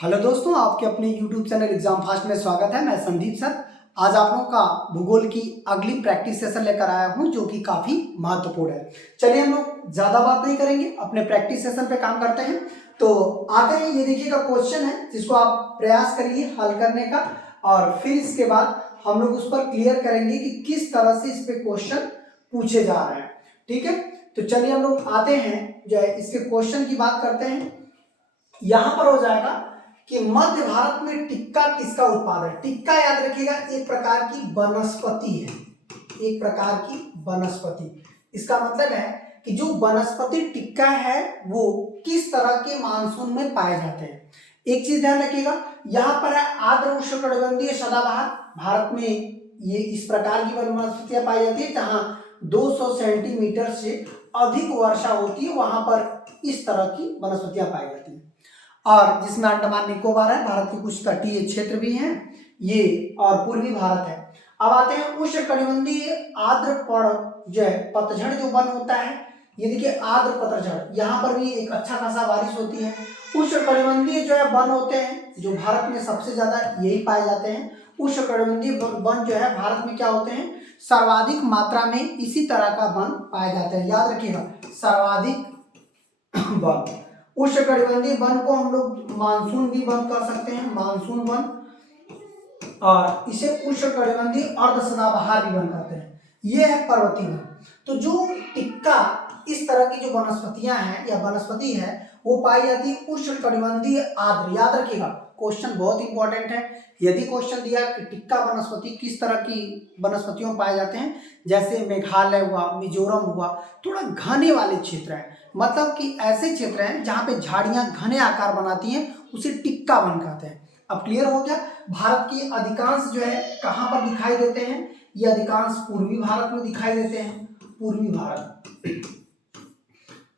Hello दोस्तों, आपके अपने YouTube चैनल एग्जाम फास्ट में स्वागत है। मैं संदीप सर आज आप लोगों का भूगोल की अगली प्रैक्टिस सेशन लेकर आया हूं जो कि काफी महत्वपूर्ण है। चलिए हम लोग ज्यादा बात नहीं करेंगे, अपने प्रैक्टिस सेशन पे काम करते हैं। तो आते हैं, ये देखिएगा क्वेश्चन है जिसको आप प्रयास करिए हल करने का, और फिर इसके बाद हम लोग उस पर क्लियर करेंगे कि किस तरह से इस पे क्वेश्चन पूछे जा रहे हैं। ठीक है, तो चलिए हम लोग आते हैं, जो है इसके क्वेश्चन की बात करते हैं। यहां पर हो जाएगा कि मध्य भारत में टिक्का किसका उत्पाद है। टिक्का याद रखिएगा एक प्रकार की वनस्पति है, एक प्रकार की वनस्पति। इसका मतलब है कि जो वनस्पति टिक्का है वो किस तरह के मानसून में पाए जाते हैं। एक चीज ध्यान रखिएगा, यहाँ पर है आर्द्र उष्णकटिबंधीय सदाबहार। भारत में ये इस प्रकार की वनस्पतियां पाई जाती है जहां 200 सेंटीमीटर से अधिक वर्षा होती है, वहां पर इस तरह की वनस्पतियां पाई जाती है। और जिसमें अंडमान निकोबार है, भारत के कुछ तटीय क्षेत्र भी हैं ये, और पूर्वी भारत है। अब आते हैं उष्णकटिबंधीय आर्द्र जो है पतझड़ जो वन होता है, ये देखिए आर्द्र पतझड़, यहाँ पर भी एक अच्छा खासा बारिश होती है। उष्णकटिबंधीय जो है वन होते हैं जो भारत में सबसे ज्यादा यही पाए जाते हैं। उष्णकटिबंधीय वन जो है भारत में क्या होते हैं, सर्वाधिक मात्रा में इसी तरह का वन पाए जाते हैं। याद रखिएगा सर्वाधिक वन। उष्णकटिबंधीय वन को हम लोग मानसून भी वन कर सकते हैं, मानसून वन, और इसे उष्णकटिबंधीय अर्ध सदाबहार भी वन करते हैं। ये है पर्वतीय वन। तो जो टिक्का इस तरह की जो वनस्पतियां हैं या वनस्पति है वो पाई जाती है उष्णकटिबंधीय आर्द्र। याद रखिएगा क्वेश्चन बहुत इंपॉर्टेंट है। यदि क्वेश्चन दिया कि टिक्का वनस्पति किस तरह की वनस्पतियों में पाए जाते हैं, जैसे मेघालय हुआ, मिजोरम हुआ, थोड़ा घने वाले क्षेत्र है, मतलब कि ऐसे क्षेत्र हैं जहां पे झाड़ियां घने आकार बनाती हैं, उसे टिक्का वन कहते हैं। अब क्लियर हो गया। भारत की अधिकांश जो है कहां पर दिखाई देते हैं, ये अधिकांश पूर्वी भारत में दिखाई देते हैं। पूर्वी भारत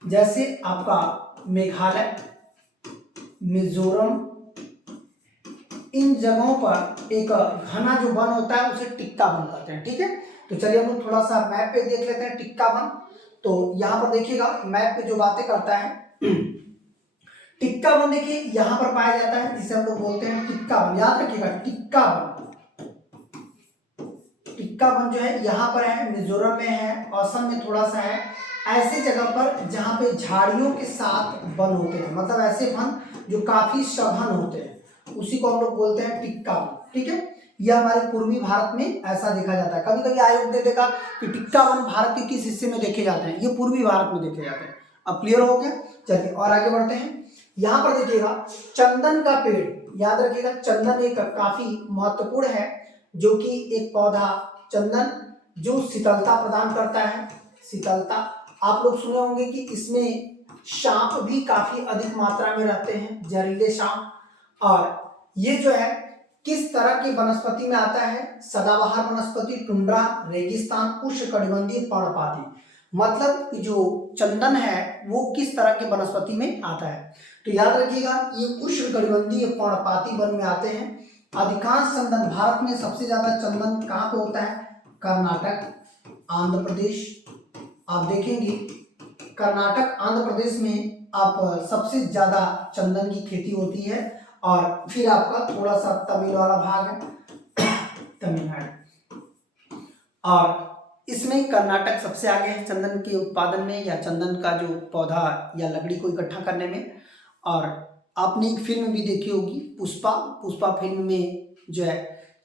जैसे आपका मेघालय, मिजोरम, इन जगहों पर एक घना जो वन होता है उसे टिक्का वन कहते हैं। ठीक है, तो चलिए हम लोग थोड़ा सा मैप पे देख लेते हैं टिक्का वन। तो यहाँ पर देखिएगा मैप पे जो बातें करता है, टिक्का वन देखिए यहाँ पर पाया जाता है जिसे हम लोग बोलते हैं टिक्का वन। याद रखिएगा टिक्का वन, टिक्का वन जो है यहाँ पर है, मिजोरम में है, असम में थोड़ा सा है। ऐसे जगह पर जहाँ पे झाड़ियों के साथ वन होते हैं, मतलब ऐसे वन जो काफी सघन होते हैं, उसी को हम लोग बोलते हैं टिक्का वन। ठीक है, यह हमारे पूर्वी भारत में ऐसा देखा जाता है। कभी कभी आयोग दे देगा कि टिक्का वन भारत के किस हिस्से में देखे जाते हैं, ये पूर्वी भारत में देखे जाते हैं। अब क्लियर हो गया, चलिए और आगे बढ़ते हैं। यहाँ पर देखिएगा चंदन का पेड़, याद रखिएगा चंदन एक काफी महत्वपूर्ण है, जो कि एक पौधा चंदन जो शीतलता प्रदान करता है। शीतलता, आप लोग सुने होंगे कि इसमें सांप भी काफी अधिक मात्रा में रहते हैं, जहरीले सांप। और ये जो है किस तरह की वनस्पति में आता है, सदाबहार वनस्पति, टुंड्रा, रेगिस्तान, उष्णकटिबंधीय पर्णपाती। मतलब जो चंदन है वो किस तरह की वनस्पति में आता है, तो याद रखिएगा ये उष्णकटिबंधीय पर्णपाती वन में आते हैं। अधिकांश चंदन, भारत में सबसे ज्यादा चंदन कहाँ पे होता है, कर्नाटक, आंध्र प्रदेश। आप देखेंगे कर्नाटक, आंध्र प्रदेश में आप सबसे ज्यादा चंदन की खेती होती है, और फिर आपका थोड़ा सा तमिल वाला भाग है तमिलनाडु, और इसमें कर्नाटक सबसे आगे है चंदन के उत्पादन में, या चंदन का जो पौधा या लकड़ी को इकट्ठा करने में। और आपने एक फिल्म भी देखी होगी पुष्पा, पुष्पा फिल्म में जो है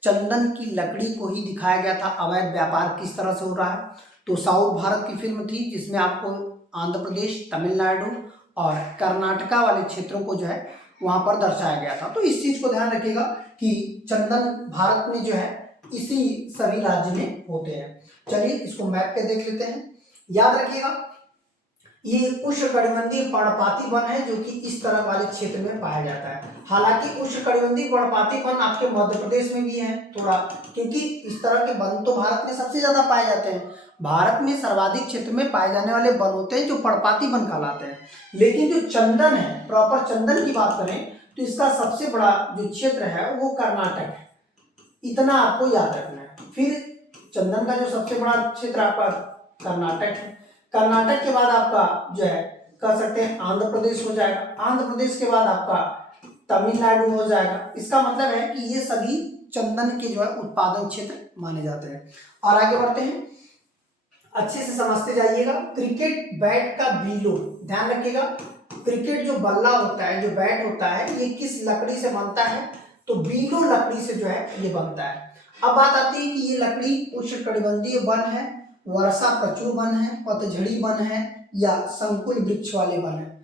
चंदन की लकड़ी को ही दिखाया गया था अवैध व्यापार किस तरह से हो रहा है। तो साउथ भारत की फिल्म थी जिसमें आपको आंध्र प्रदेश, तमिलनाडु और कर्नाटका वाले क्षेत्रों को जो है वहां पर दर्शाया गया था। तो इस चीज को ध्यान रखिएगा कि चंदन भारत में जो है इसी सभी राज्य में होते हैं। चलिए इसको मैप पे देख लेते हैं। याद रखिएगा ये उष्णकटिबंधीय पर्णपाती वन है जो कि इस तरह वाले क्षेत्र में पाया जाता है। हालांकि उष्णकटिबंधीय पर्णपाती वन आपके मध्य प्रदेश में भी है थोड़ा, क्योंकि इस तरह के वन तो भारत में सबसे ज्यादा पाए जाते हैं। भारत में सर्वाधिक क्षेत्र में पाए जाने वाले वन होते हैं जो पर्णपाती वन कहलाते हैं। लेकिन जो चंदन है, प्रॉपर चंदन की बात करें तो इसका सबसे बड़ा जो क्षेत्र है वो कर्नाटक है, इतना आपको याद रखना है। फिर चंदन का जो सबसे बड़ा क्षेत्र आपका कर्नाटक है। कर्नाटक के बाद आपका जो है कह सकते हैं आंध्र प्रदेश हो जाएगा। आंध्र प्रदेश के बाद आपका तमिलनाडु हो जाएगा। इसका मतलब है कि ये सभी चंदन के जो है उत्पादन क्षेत्र माने जाते हैं। और आगे बढ़ते हैं, अच्छे से समझते जाइएगा। क्रिकेट बैट का बीलो, ध्यान रखिएगा, क्रिकेट जो बल्ला होता है, जो बैट होता है, ये किस लकड़ी से बनता है? तो बीलो लकड़ी से जो है ये बनता है। अब बात आती है कि ये लकड़ी उष्णकटिबंधीय वन है, वर्षा प्रचुर वन है, पतझड़ी वन है, या संकुल वृक्ष वाले वन है।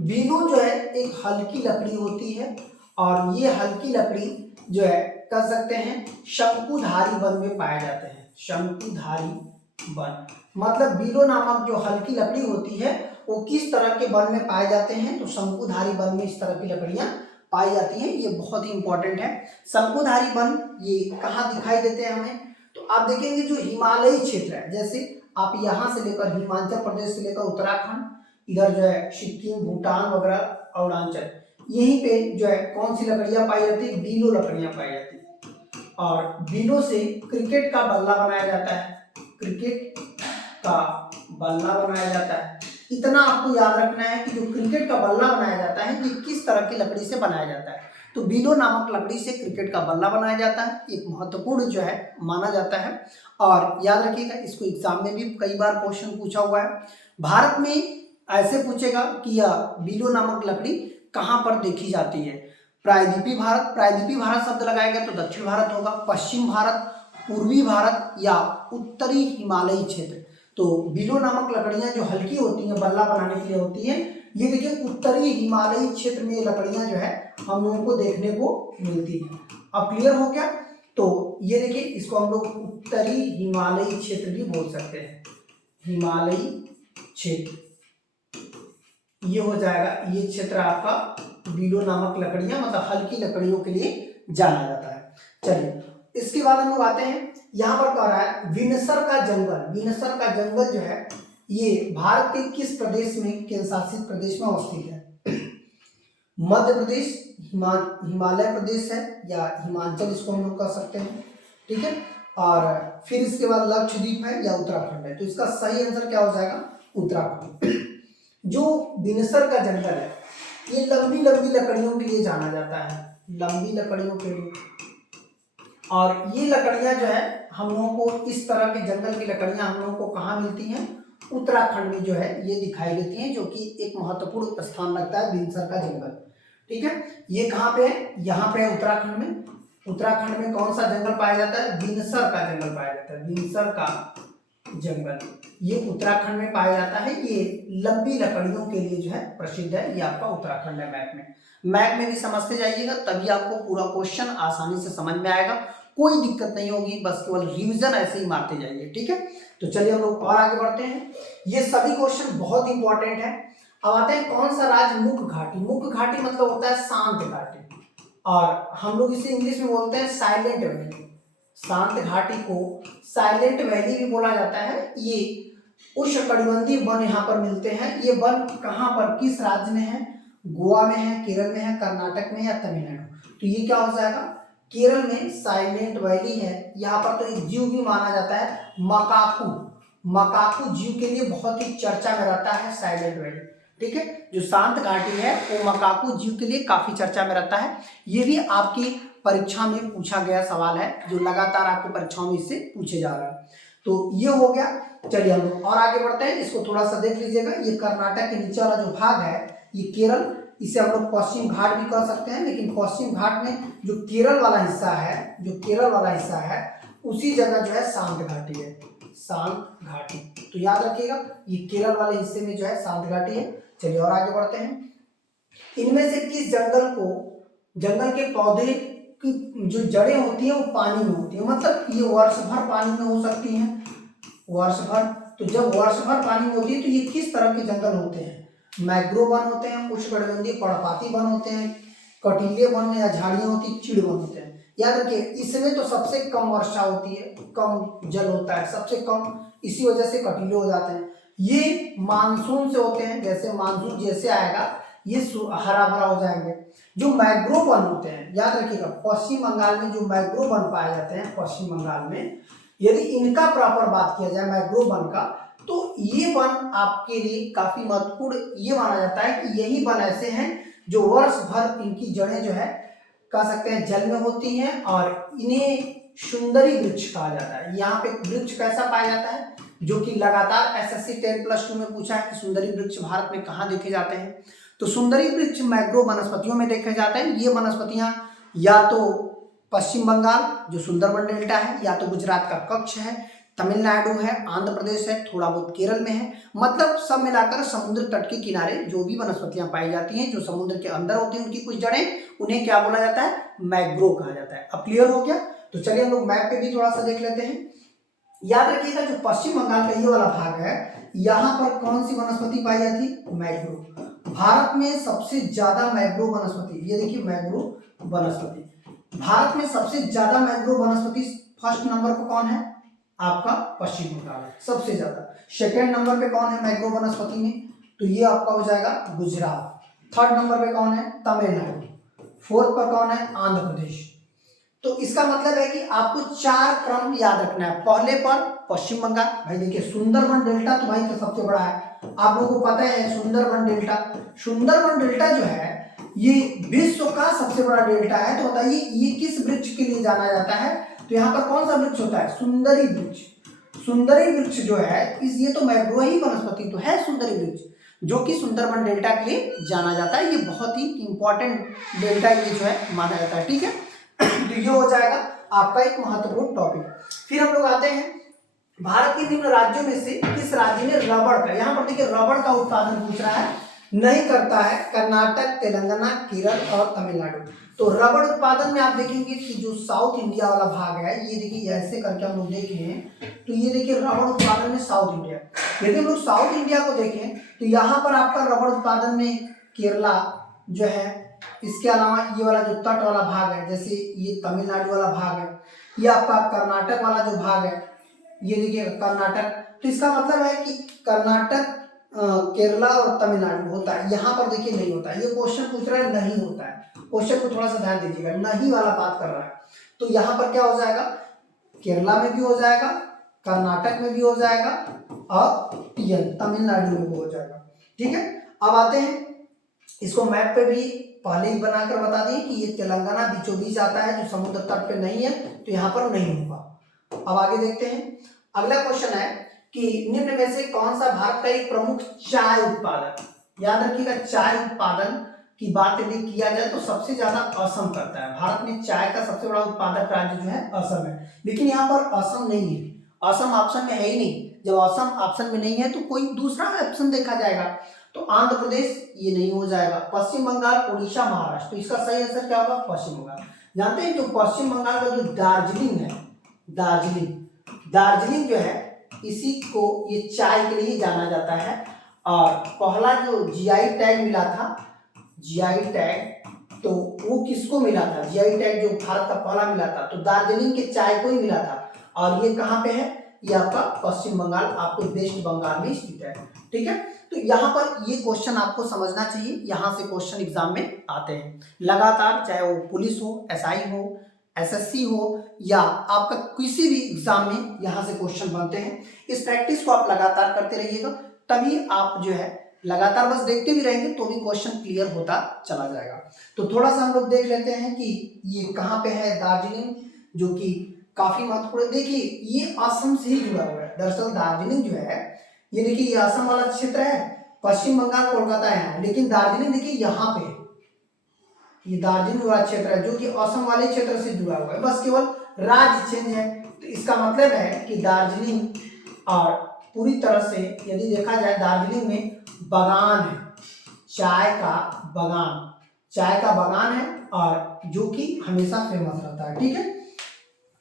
बीलो जो है एक हल्की लकड़ी होती है, और ये हल्की लकड़ी जो है कह सकते हैं शंकुधारी वन में पाए जाते हैं। शंकुधारी वन मतलब बीलो नामक जो हल्की लकड़ी होती है वो किस तरह के वन में पाए जाते हैं? तो शंकुधारी वन में इस तरह की लकड़ियां पाई जाती हैं। ये बहुत ही इंपॉर्टेंट है। शंकुधारी वन ये कहाँ दिखाई देते हैं हमें? तो आप देखेंगे जो हिमालयी क्षेत्र है, जैसे आप यहाँ से लेकर हिमाचल प्रदेश से लेकर उत्तराखंड, इधर जो है सिक्किम, भूटान वगैरह, अरुणाचल, यहीं पे जो है कौन सी लकड़ियां पाई जाती है? बीलो लकड़ियां पाई जाती है। और बीलो से क्रिकेट का बल्ला बनाया जाता है। क्रिकेट का बल्ला बनाया जाता है। इतना आपको याद रखना है कि जो क्रिकेट का बल्ला बनाया जाता है ये किस तरह की लकड़ी से बनाया जाता है? तो बीलो नामक लकड़ी से क्रिकेट का बल्ला बनाया जाता है। एक महत्वपूर्ण जो है माना जाता है। और याद रखिएगा, इसको एग्जाम में भी कई बार क्वेश्चन पूछा हुआ है। भारत में ऐसे पूछेगा कि यह बीलो नामक लकड़ी कहाँ पर देखी जाती है? प्रायद्वीपीय भारत, प्रायद्वीपीय भारत शब्द लगाएगा तो दक्षिण भारत होगा, पश्चिम भारत, पूर्वी भारत, या उत्तरी हिमालयी क्षेत्र। तो बीलो नामक लकड़ियां जो हल्की होती हैं, बल्ला बनाने के लिए होती हैं, ये देखिए उत्तरी हिमालयी क्षेत्र में ये लकड़ियां जो है हम लोगों को देखने को मिलती हैं। अब क्लियर हो गया? तो ये देखिए, इसको हम लोग उत्तरी हिमालयी क्षेत्र भी बोल सकते हैं। हिमालयी क्षेत्र ये हो जाएगा, ये क्षेत्र आपका बीलो नामक लकड़ियां मतलब हल्की लकड़ियों के लिए जाना जाता है। चलिए, इसके बाद हम लोग आते हैं, यहाँ पर कह रहा है विनसर का जंगल। विनसर का जंगल जो है ये भारत के किस प्रदेश में, केंद्र शासित प्रदेश में अवस्थित है? मध्य प्रदेश, हिमालय प्रदेश है, या हिमाचल इसको हम लोग कह सकते हैं, ठीक है। और फिर इसके बाद लक्षद्वीप है या उत्तराखंड है। तो इसका सही आंसर क्या हो जाएगा? उत्तराखंड। जो विनसर का जंगल है ये लंबी लंबी लकड़ियों के लिए जाना जाता है, लंबी लकड़ियों के लिए। और ये लकड़ियां जो है हम लोगों को, इस तरह के जंगल की लकड़ियां हम लोगों को कहाँ मिलती हैं? उत्तराखंड में जो है ये दिखाई देती हैं, जो कि एक महत्वपूर्ण स्थान रखता है विनसर का जंगल, ठीक है। ये कहाँ पे है? यहाँ पे है उत्तराखंड में। उत्तराखंड में कौन सा जंगल पाया जाता है? विनसर का जंगल पाया जाता है। विनसर का जंगल ये उत्तराखंड में पाया जाता है। ये लंबी लकड़ियों के लिए जो है प्रसिद्ध है। ये आपका उत्तराखंड है। मैप में भी समझते जाइएगा, तभी आपको पूरा क्वेश्चन आसानी से समझ में आएगा। कोई दिक्कत नहीं होगी, बस केवल रिवीजन ऐसे ही मारते जाइए, ठीक है। तो चलिए हम लोग और आगे बढ़ते हैं। ये सभी क्वेश्चन बहुत इंपॉर्टेंट है। अब आते हैं, कौन सा राज्य मुख्य घाटी? मुख्य घाटी मतलब होता है शांत घाटी, और हम लोग इसे इंग्लिश में बोलते हैं साइलेंट वैली। शांत घाटी को साइलेंट वैली भी बोला जाता है। ये उष्णकटिबंधीय वन यहाँ पर मिलते हैं। ये वन कहाँ पर, किस राज्य में है? गोवा में है, केरल में है, कर्नाटक में है, या तमिलनाडु? तो ये क्या हो जाएगा? केरल में साइलेंट वैली है। यहाँ पर तो एक जीव भी माना जाता है, मकाकू। मकाकू जीव के लिए बहुत ही चर्चा में रहता है साइलेंट वैली, ठीक है। जो शांत घाटी है वो मकाकू जीव के लिए काफी चर्चा में रहता है। ये भी आपकी परीक्षा में पूछा गया सवाल है, जो लगातार आपकी परीक्षाओं में इससे पूछे जा रहे हैं। तो ये हो गया। चलिए हम लोग और आगे बढ़ते हैं। इसको थोड़ा सा देख लीजिएगा। ये कर्नाटक के नीचे वाला जो भाग है ये केरल, इसे हम लोग पश्चिम घाट भी कह सकते हैं, लेकिन पश्चिम घाट में जो केरल वाला हिस्सा है, जो केरल वाला हिस्सा है उसी जगह जो है शांत घाटी है, शांत घाटी। तो याद रखिएगा ये केरल वाले हिस्से में जो है शांत घाटी है। चलिए और आगे बढ़ते हैं। इनमें से किस जंगल को, जंगल के पौधे की जो जड़ें होती हैं वो पानी में होती है, मतलब ये वर्ष भर पानी में हो सकती हैं, वर्ष भर। तो जब वर्ष भर पानी में होती है तो ये किस तरह के जंगल होते हैं? मैंग्रोव वन होते हैं, उष्णकटिबंधीय पर्णपाती वन होते हैं, कटीले वन या झाड़ियां होती है, चीड़ वन होते हैं। याद रखिए इसमें तो सबसे कम वर्षा होती है, कम जल होता है सबसे कम, इसी वजह से कटीले हो जाते हैं। ये मानसून से होते हैं, जैसे मानसून जैसे आएगा ये हरा भरा हो जाएंगे। जो मैंग्रोव वन होते हैं, याद रखिएगा पश्चिम बंगाल में जो मैंग्रोव वन पाए जाते हैं, पश्चिम बंगाल में, यदि इनका प्रॉपर बात किया जाए मैंग्रोव वन का, तो ये वन आपके लिए काफी महत्वपूर्ण ये माना जाता है कि यही वन ऐसे हैं जो वर्ष भर इनकी जड़ें जो है कह सकते हैं जल में होती हैं और इन्हें सुंदरी वृक्ष कहा जाता है। यहाँ पे वृक्ष कैसा पाया जाता है, जो कि लगातार एसएससी 10+2 में पूछा है कि सुंदरी वृक्ष भारत में कहाँ देखे जाते हैं। तो सुंदरी वृक्ष मैंग्रोव वनस्पतियों में देखे जाते हैं। ये वनस्पतियां या तो पश्चिम बंगाल जो सुंदरबन डेल्टा है, या तो गुजरात का कच्छ है, तमिलनाडु है, आंध्र प्रदेश है, थोड़ा बहुत केरल में है। मतलब सब मिलाकर समुद्र तट के किनारे जो भी वनस्पतियां पाई जाती हैं, जो समुद्र के अंदर होती हैं, उनकी कुछ जड़ें, उन्हें क्या बोला जाता है, मैंग्रोव कहा जाता है। अब क्लियर हो गया। तो चलिए हम लोग मैप पे भी थोड़ा सा देख लेते हैं। याद रखिएगा जो पश्चिम बंगाल का ये वाला भाग है, यहाँ पर कौन सी वनस्पति पाई जाती है, मैंग्रोव। भारत में सबसे ज्यादा मैंग्रोव वनस्पति, ये देखिए मैंग्रोव वनस्पति, भारत में सबसे ज्यादा मैंग्रोव वनस्पति फर्स्ट नंबर पर कौन है, आपका पश्चिम बंगाल है सबसे ज्यादा। सेकेंड नंबर पे कौन है मैंग्रोव वनस्पति में, तो ये आपका हो जाएगा गुजरात। थर्ड नंबर पे कौन है, तमिलनाडु। फोर्थ पर कौन है, आंध्र प्रदेश। तो इसका मतलब है कि आपको 4 क्रम याद रखना है। पहले पर पश्चिम बंगाल, भाई देखिए सुंदरबन डेल्टा तो भाई तो सबसे बड़ा है, आप लोगों को पता है सुंदरबन डेल्टा। सुंदरबन डेल्टा जो है ये विश्व का सबसे बड़ा डेल्टा है। तो बताइए ये किस वृक्ष के लिए जाना जाता है, तो यहाँ पर कौन सा वृक्ष होता है, सुंदरी वृक्ष। सुंदरी वृक्ष जो है ये तो मैंग्रोव ही वनस्पति तो है सुंदरी वृक्ष, जो कि सुंदरबन डेल्टा के लिए जाना जाता है। ये बहुत ही इंपॉर्टेंट डेल्टा ये जो है माना जाता है, ठीक है। तो ये हो जाएगा आपका एक महत्वपूर्ण टॉपिक। फिर हम लोग आते हैं भारत के निम्न राज्यों में से किस राज्य में रबड़ का, यहाँ पर देखिए रबड़ का उत्पादन पूछ रहा है, नहीं करता है कर्नाटक, तेलंगाना, केरल और तमिलनाडु। तो रबड़ उत्पादन में आप देखेंगे कि जो साउथ इंडिया वाला भाग है, ये देखिए ऐसे करके हम लोग देखें तो ये देखिए रबड़ उत्पादन में साउथ इंडिया। यदि हम लोग साउथ इंडिया को देखें तो यहाँ पर आपका रबड़ उत्पादन में केरला जो है, इसके अलावा ये वाला जो तट वाला भाग है, जैसे ये तमिलनाडु वाला भाग है, ये आपका कर्नाटक वाला जो भाग है, ये देखिए कर्नाटक। तो इसका मतलब है कि कर्नाटक, केरला और तमिलनाडु होता है, यहाँ पर देखिए नहीं होता है। ये क्वेश्चन पूछ रहा है नहीं होता है, क्वेश्चन को थोड़ा सा ध्यान दीजिएगा, नहीं वाला बात कर रहा है। तो यहाँ पर क्या हो जाएगा, केरला में भी हो जाएगा, कर्नाटक में भी हो जाएगा और तमिलनाडु में भी हो जाएगा, ठीक है। अब आते हैं इसको मैप पे भी पहले ही बनाकर बता दें कि ये तेलंगाना बीचों बीच आता है, जो समुद्र तट पे नहीं है, तो यहाँ पर नहीं होगा। अब आगे देखते हैं, अगला क्वेश्चन है कि निम्न में से कौन सा भारत का एक प्रमुख चाय उत्पादक, याद रखिएगा चाय उत्पादन की बात यदि किया जाए तो सबसे ज्यादा असम करता है। भारत में चाय का सबसे बड़ा उत्पादक राज्य जो है असम है, लेकिन यहाँ पर असम नहीं है, असम ऑप्शन में है ही नहीं। जब असम ऑप्शन में नहीं है तो कोई दूसरा ऑप्शन देखा जाएगा। तो आंध्र प्रदेश ये नहीं हो जाएगा, पश्चिम बंगाल, उड़ीसा, महाराष्ट्र। तो इसका सही आंसर क्या होगा, पश्चिम बंगाल। जानते हैं जो पश्चिम बंगाल का जो दार्जिलिंग है, दार्जिलिंग जो है इसी को ये चाय के लिए जाना जाता है। और पहला जो जीआई टैग मिला था, जीआई टैग तो वो किसको मिला था, जीआई टैग जो भारत का पहला मिला था तो दार्जिलिंग के चाय को ही मिला था। और ये कहाँ पे है, ये आपका पश्चिम बंगाल, आपको वेस्ट बंगाल में स्थित है, ठीक है। तो यहाँ पर ये क्वेश्चन आपको समझना चाहिए, यहाँ से क्वेश्चन एग्जाम में आते हैं लगातार, चाहे वो पुलिस हो, एसआई हो, एसएससी हो या आपका किसी भी एग्जाम में यहाँ से क्वेश्चन बनते हैं। इस प्रैक्टिस को आप लगातार करते रहिएगा, तभी आप जो है लगातार बस देखते भी रहेंगे तो भी क्वेश्चन क्लियर होता चला जाएगा। तो थोड़ा सा हम लोग देख लेते हैं कि ये कहाँ पे है दार्जिलिंग, जो कि काफी महत्वपूर्ण। देखिए ये असम से ही जुड़ा हुआ है, दरअसल दार्जिलिंग जो है ये देखिए ये असम वाला क्षेत्र है, पश्चिम बंगाल कोलकाता है, लेकिन दार्जिलिंग देखिए यहाँ पे ये दार्जिलिंग वाला क्षेत्र है जो कि असम वाले क्षेत्र से जुड़ा हुआ है, बस केवल राज्य चेंज है। तो इसका मतलब है कि दार्जिलिंग और पूरी तरह से यदि देखा जाए दार्जिलिंग में बगान है, चाय का बगान है और जो कि हमेशा फेमस रहता है, ठीक है।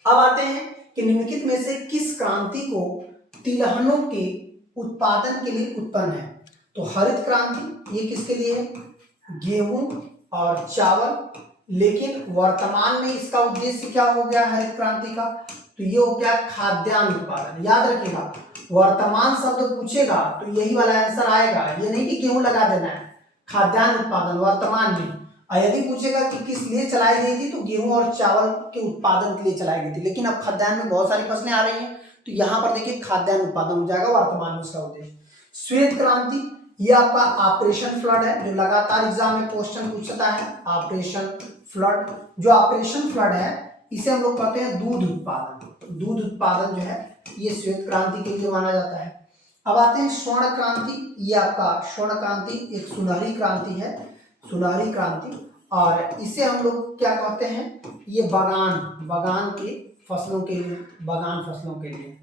अब आते हैं कि निम्नलिखित में से किस क्रांति को तिलहनों के उत्पादन के लिए उत्पन्न है। तो हरित क्रांति ये किसके लिए है, गेहूं और चावल, लेकिन वर्तमान में इसका उद्देश्य क्या हो गया हरित क्रांति का, तो ये हो गया खाद्यान्न उत्पादन। याद रखिएगा वर्तमान शब्द पूछेगा तो यही वाला आंसर आएगा, ये नहीं कि गेहूं लगा देना है, खाद्यान्न उत्पादन वर्तमान में। और यदि पूछेगा कि किस लिए चलाई गई थी तो गेहूं और चावल के उत्पादन के लिए चलाई गई थी, लेकिन अब खाद्यान्न में बहुत सारी फसलें आ रही हैं तो यहाँ पर देखिए खाद्यान्न उत्पादन हो जाएगा वर्तमान में इसका उद्देश्य। श्वेत क्रांति ये आपका ऑपरेशन फ्लड है, जो लगातार एग्जाम में क्वेश्चन पूछता है। ऑपरेशन फ्लड, जो ऑपरेशन फ्लड है इसे हम लोग कहते हैं दूध उत्पादन। दूध उत्पादन जो है ये श्वेत क्रांति के लिए माना जाता है। अब आते हैं स्वर्ण क्रांति। ये आपका स्वर्ण क्रांति एक सुनहरी क्रांति है, सुनहरी क्रांति। और इसे हम लोग क्या कहते हैं, ये बगान के फसलों के लिए, बगान फसलों के लिए,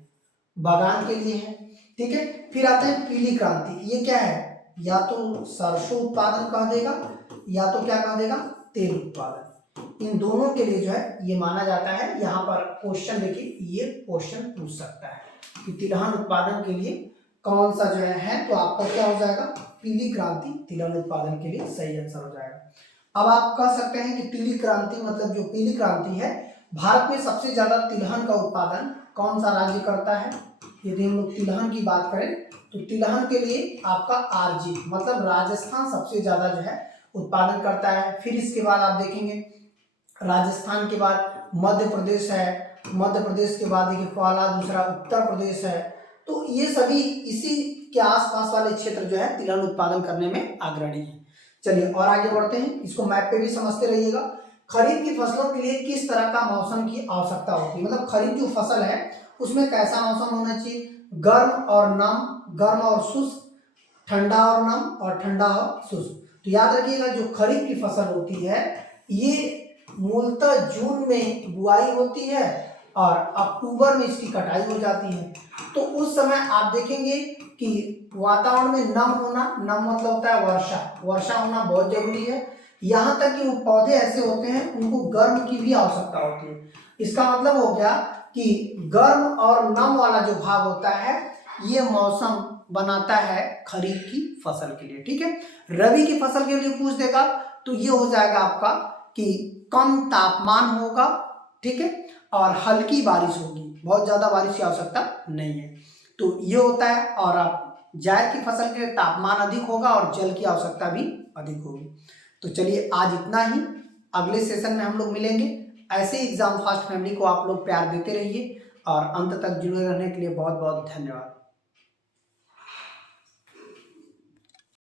बगान के लिए है। ठीक है, फिर आते हैं पीली क्रांति। ये क्या है, या तो सरसों उत्पादन कह देगा या तो क्या कह देगा, तेल उत्पादन। इन दोनों के लिए जो है ये माना जाता है। यहाँ पर क्वेश्चन देखिए, ये क्वेश्चन पूछ सकता है कि तिलहन उत्पादन के लिए कौन सा जो है तो आपका क्या हो जाएगा, पीली क्रांति तिलहन उत्पादन के लिए सही आंसर हो जाएगा। अब आप कह सकते हैं कि पीली क्रांति मतलब जो पीली क्रांति है, भारत में सबसे ज्यादा तिलहन का उत्पादन कौन सा राज्य करता है। यदि हम लोग तिलहन की बात करें तो तिलहन के लिए आपका आरजी मतलब राजस्थान सबसे ज्यादा जो है उत्पादन करता है। फिर इसके बाद आप देखेंगे राजस्थान के बाद मध्य प्रदेश है, मध्य प्रदेश के बाद देखिए पहला दूसरा उत्तर प्रदेश है। तो ये सभी इसी के आसपास वाले क्षेत्र जो है तिलहन उत्पादन करने में अग्रणी है। चलिए और आगे बढ़ते हैं, इसको मैप पे भी समझते रहिएगा। खरीफ की फसलों के लिए किस तरह का मौसम की आवश्यकता होती है, मतलब खरीफ जो फसल है उसमें कैसा मौसम होना चाहिए, गर्म और नम, गर्म और शुष्क, ठंडा और नम और ठंडा और शुष्क। तो याद रखिएगा जो खरीफ की फसल होती है ये मूलतः जून में बुआई होती है और अक्टूबर में इसकी कटाई हो जाती है। तो उस समय आप देखेंगे कि वातावरण में नम होना, नम मतलब होता है वर्षा, वर्षा होना बहुत जरूरी है। यहाँ तक कि वो पौधे ऐसे होते हैं उनको गर्म की भी आवश्यकता होती है। इसका मतलब हो गया कि गर्म और नम वाला जो भाग होता है ये मौसम बनाता है खरीफ की फसल के लिए। ठीक है, रबी की फसल के लिए पूछ देगा तो ये हो जाएगा आपका कि कम तापमान होगा, ठीक है, और हल्की बारिश होगी, बहुत ज्यादा बारिश की आवश्यकता नहीं है। तो ये होता है। और आप जायद की फसल के लिए तापमान अधिक होगा और जल की आवश्यकता भी अधिक होगी। तो चलिए आज इतना ही, अगले सेशन में हम लोग मिलेंगे। ऐसे एग्जाम फास्ट फैमिली को आप लोग प्यार देते रहिए और अंत तक जुड़े रहने के लिए बहुत बहुत धन्यवाद।